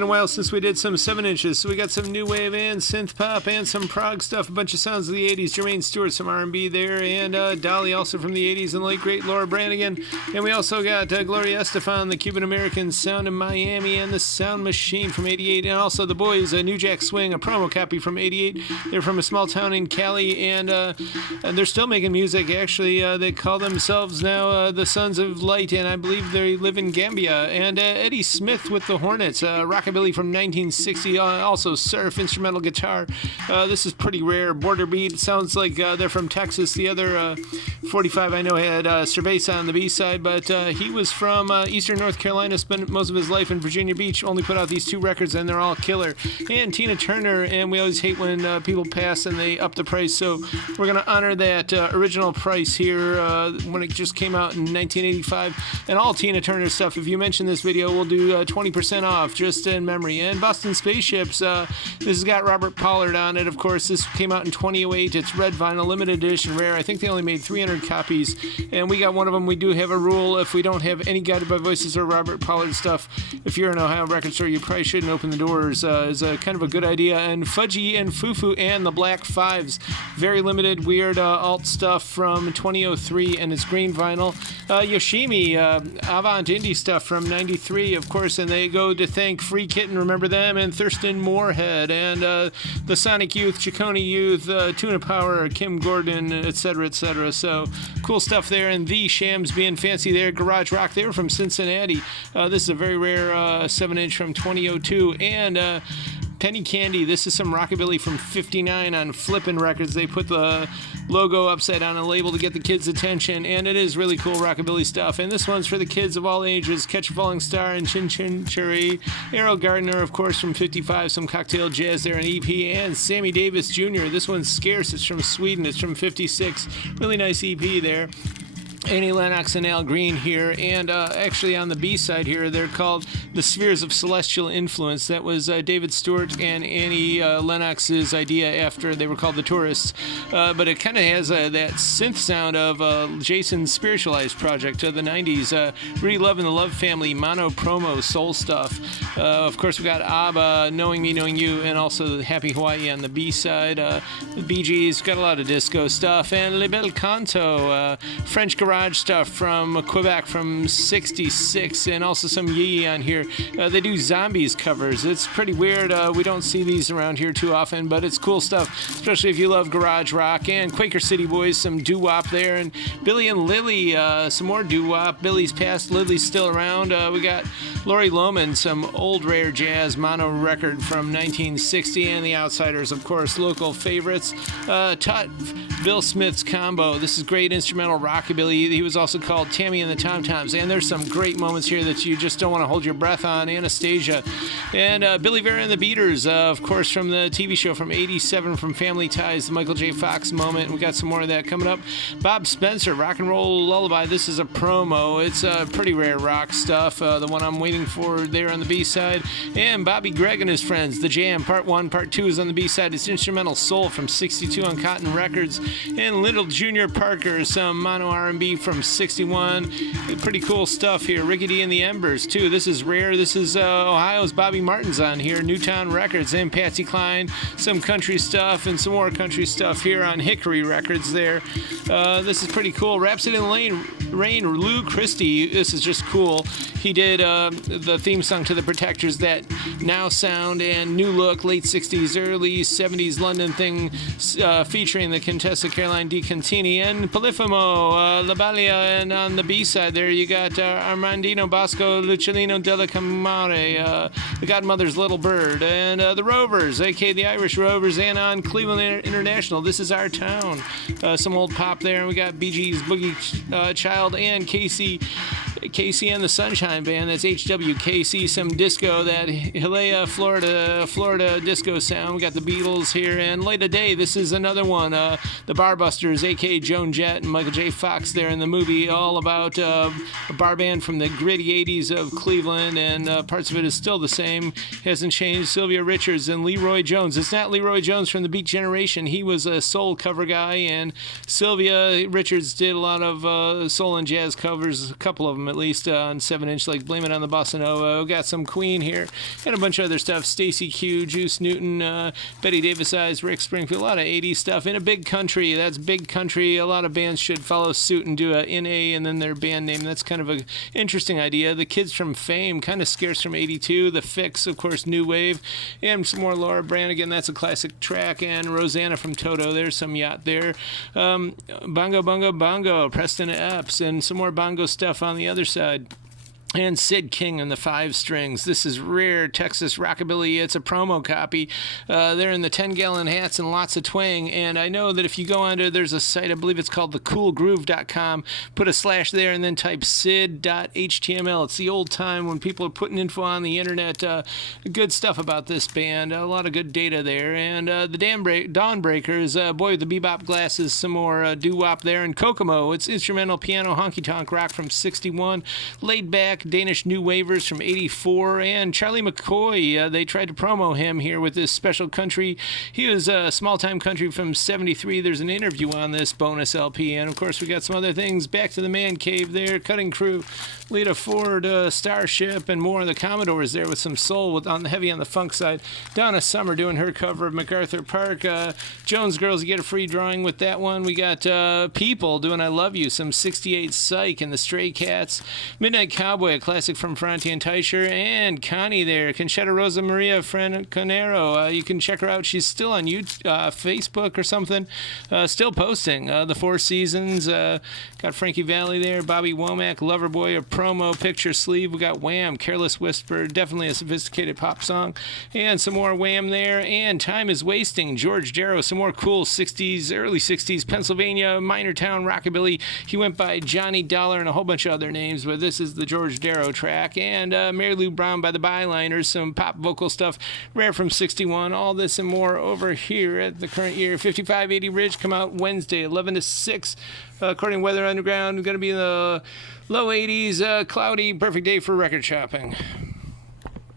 Been a while since we did some 7 inches, so we got some new wave and synth pop and some prog stuff, a bunch of sounds of the 80s, Jermaine Stewart, some R&B there, and Dolly also from the 80s, and the late great Laura Branigan. And we also got Gloria Estefan, the Cuban-American Sound of Miami, and the Sound Machine from 88, and also the Boys, New Jack Swing, a promo copy from 88. They're from a small town in Cali, and they're still making music. Actually, they call themselves now the Sons of Light, and I believe they live in Gambia. And Eddie Smith with the Hornets, rockabilly from 1960, also surf, instrumental guitar. This is pretty rare. Border beat, sounds like they're from Texas. The other 45 I know had Cerveza on the B-side, but he was from Eastern North Carolina, spent most of his life in Virginia Beach, only put out these 2 records, and they're all killer. And Tina Turner, and we always hate when people pass and they up the price, so we're going to honor that original price here when it just came out in 1985. And all Tina Turner stuff, if you mention this video, we'll do 20% off, just in memory. And Boston Spaceships, this has got Robert Pollard on it, of course. This came out in 2008. It's red vinyl, limited edition, rare. I think they only made 300 copies, and we got one of them. We do have a rule: if we don't have any Guided by Voices or Robert Pollard stuff, if you're an Ohio record store, you probably shouldn't open the doors. Is a kind of a good idea. And Fudgy and Fufu and the Black Fives, very limited, weird alt stuff from 2003, and it's green vinyl. Yoshimi, avant indie stuff from 93, of course, and they go to thank Free Kitten, remember them, and Thurston Moorhead, and the Sonic Youth, Chicone Youth, Tuna Power, Kim Gordon, etc., etc. So cool stuff there. And the Shams being fancy there, Garage Rock, they were from Cincinnati. This is a very rare 7-inch from 2002. And Penny Candy, this is some rockabilly from 59 on Flippin' Records. They put the logo upside down a label to get the kids' attention, and it is really cool rockabilly stuff. And this one's for the kids of all ages: Catch a Falling Star and Chin Chin Cherry, Errol Gardner, of course, from 55, some Cocktail Jazz there, an EP, and Sammy Davis Jr. This one's scarce. It's from Sweden. It's from 56. Really nice EP there. Annie Lennox and Al Green here, and actually on the B-side here, they're called The Spheres of Celestial Influence. That was David Stewart and Annie Lennox's idea after they were called The Tourists, but it kind of has that synth sound of Jason's Spiritualized project of the 90s. Really loving the Love Family, mono promo soul stuff. Of course, we got ABBA, Knowing Me, Knowing You, and also Happy Hawaii on the B-side. The Bee Gees, got a lot of disco stuff, and Le Bel Canto, French garage stuff from Quebec from 66, and also some Yee on here. They do Zombies covers. It's pretty weird. We don't see these around here too often, but it's cool stuff, especially if you love garage rock. And Quaker City Boys, some doo-wop there, and Billy and Lily, some more doo-wop. Billy's passed, Lily's still around. We got Lori Lohman, some old rare jazz mono record from 1960, and The Outsiders, of course, local favorites. Tut, Bill Smith's Combo. This is great instrumental rockabilly. He was also called Tammy and the Tom Toms, and there's some great moments here that you just don't want to hold your breath on. Anastasia, and Billy Vera and the Beaters, of course, from the TV show from 87, from Family Ties, the Michael J. Fox moment. We got some more of that coming up. Bob Spencer, Rock and Roll Lullaby. This is a promo. It's pretty rare rock stuff, the one I'm waiting for there on the B-side. And Bobby Gregg and his friends, The Jam, Part 1, Part 2 is on the B-side. It's instrumental soul from 62 on Cotton Records. And Little Junior Parker, some mono R&B from 61. Pretty cool stuff here. Ricky D and the Embers, too. This is rare. This is Ohio's Bobby Martin's on here. Newtown Records. And Patsy Cline. Some country stuff and some more country stuff here on Hickory Records there. This is pretty cool. Rhapsody in the Rain, Lou Christie. This is just cool. He did the theme song to The Protectors, that now sound and new look, late 60s, early 70s London thing, featuring the Contessa Caroline Di Contini and Polifemo, La Balia, and on the B-side there you got Armandino Bosco, Lucellino della Camare, the Godmother's Little Bird, and the Rovers, aka the Irish Rovers, and on Cleveland International, This Is Our Town. Some old pop there, and we got Bee Gees, Boogie Child, and Casey and the Sunshine Band. That's HWKC, some disco, that Hialeah, Florida disco sound. We got the Beatles here, and Late a Day. This is another one. The Barbusters, aka Joan Jett and Michael J. Fox there. there in the movie, all about a bar band from the gritty 80s of Cleveland, and parts of it is still the same, hasn't changed. Sylvia Richards and Leroy Jones. It's not Leroy Jones from the Beat Generation. He was a soul cover guy, and Sylvia Richards did a lot of soul and jazz covers, a couple of them at least, on 7-inch, like Blame It on the Bossa Nova. We got some Queen here, and a bunch of other stuff. Stacey Q, Juice Newton, Betty Davis Eyes, Rick Springfield, a lot of 80s stuff. In a big country, that's big country. A lot of bands should follow suit and do a NA and then their band name. That's kind of an interesting idea. The Kids from Fame, kind of scarce from 82. The Fix, of course, New Wave. And some more Laura Branigan, that's a classic track. And Rosanna from Toto, there's some yacht there. Bongo Bongo Bongo, Preston Epps, and some more bongo stuff on the other side. And Sid King and the Five Strings. This is rare Texas rockabilly. It's a promo copy. They're in the 10-gallon hats and lots of twang. And I know that if you go onto, there's a site, I believe it's called thecoolgroove.com. Put a slash there and then type sid.html. It's the old time when people are putting info on the internet. Good stuff about this band. A lot of good data there. And the Dawnbreakers, boy with the bebop glasses, some more doo-wop there. And Kokomo, it's instrumental piano honky-tonk rock from 61. Laid back Danish New Wavers from 84, and Charlie McCoy, they tried to promo him here with this special country. He was a small-time country from 73. There's an interview on this bonus LP, and of course we got some other things. Back to the Man Cave there, Cutting Crew, Lita Ford, Starship, and more of the Commodores there with some soul on the heavy on the funk side. Donna Summer doing her cover of MacArthur Park. Jones Girls, you get a free drawing with that one. We got People doing I Love You, some 68 Psych and the Stray Cats. Midnight Cowboy, a classic from Ferranti and Teicher, and Connie there, Conchetta Rosa Maria Franconero. You can check her out. She's still on YouTube, Facebook or something, still posting. The Four Seasons, got Frankie Valli there, Bobby Womack, Loverboy, a promo picture sleeve. We got Wham, Careless Whisper, definitely a sophisticated pop song, and some more Wham there, and Time Is Wasting, George Darrow, some more cool 60s, early 60s, Pennsylvania, minor town rockabilly. He went by Johnny Dollar and a whole bunch of other names, but this is the George Darrow track. And Mary Lou Brown by the Byliners, some pop vocal stuff, rare from 61. All this and more over here at the current year. 5580 Ridge, come out Wednesday, 11 to 6. According to Weather Underground, going to be in the low 80s, cloudy, perfect day for record shopping.